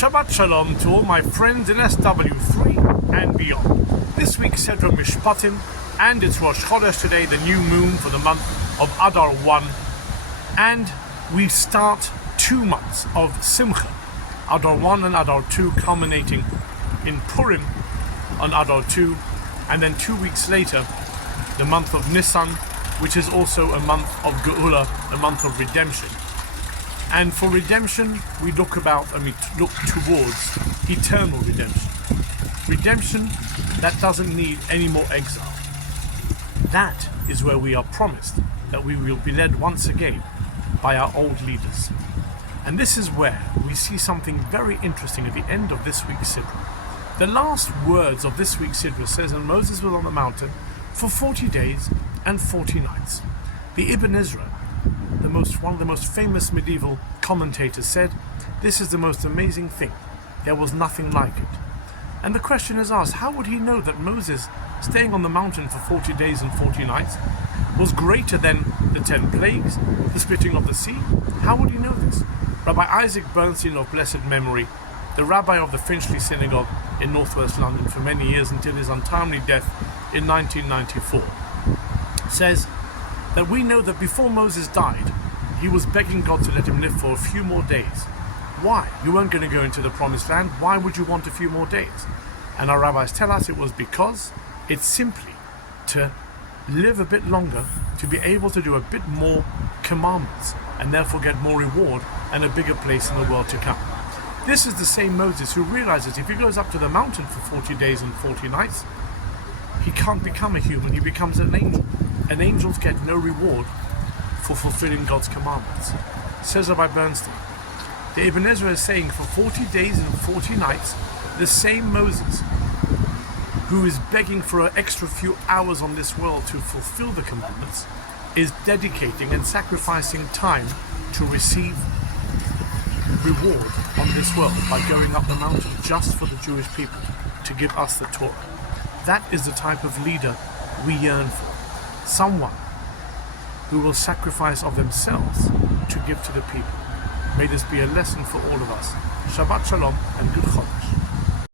Shabbat Shalom to all my friends in SW3 and beyond. This week's Sedra Mishpatim, and it's Rosh Chodesh today, the new moon for the month of Adar 1. And we start 2 months of Simcha, Adar 1 and Adar 2, culminating in Purim on Adar 2, and then 2 weeks later, the month of Nisan, which is also a month of Geula, a month of redemption. And for redemption, we look about and we look towards eternal redemption. Redemption that doesn't need any more exile. That is where we are promised that we will be led once again by our old leaders. And this is where we see something very interesting at the end of this week's Sidra. The last words of this week's Sidra says, and Moses was on the mountain for 40 days and 40 nights. The Ibn Ezra, one of the most famous medieval commentators, said, this is the most amazing thing. There was nothing like it. And the question is asked, how would he know that Moses, staying on the mountain for 40 days and 40 nights, was greater than the 10 plagues, the splitting of the sea? How would he know this? Rabbi Isaac Bernstein of blessed memory, the rabbi of the Finchley Synagogue in northwest London for many years until his untimely death in 1994, says that we know that before Moses died, he was begging God to let him live for a few more days. Why? You weren't going to go into the promised land. Why would you want a few more days? And our rabbis tell us it was because it's simply to live a bit longer, to be able to do a bit more commandments, and therefore get more reward and a bigger place in the world to come. This is the same Moses who realizes if he goes up to the mountain for 40 days and 40 nights, he can't become a human, he becomes an angel. And angels get no reward for fulfilling God's commandments. Says Rabbi Bernstein, the Ibn Ezra is saying for 40 days and 40 nights, the same Moses who is begging for an extra few hours on this world to fulfill the commandments is dedicating and sacrificing time to receive reward on this world by going up the mountain just for the Jewish people to give us the Torah. That is the type of leader we yearn for. Someone who will sacrifice of themselves to give to the people. May this be a lesson for all of us. Shabbat Shalom and Good Chodesh.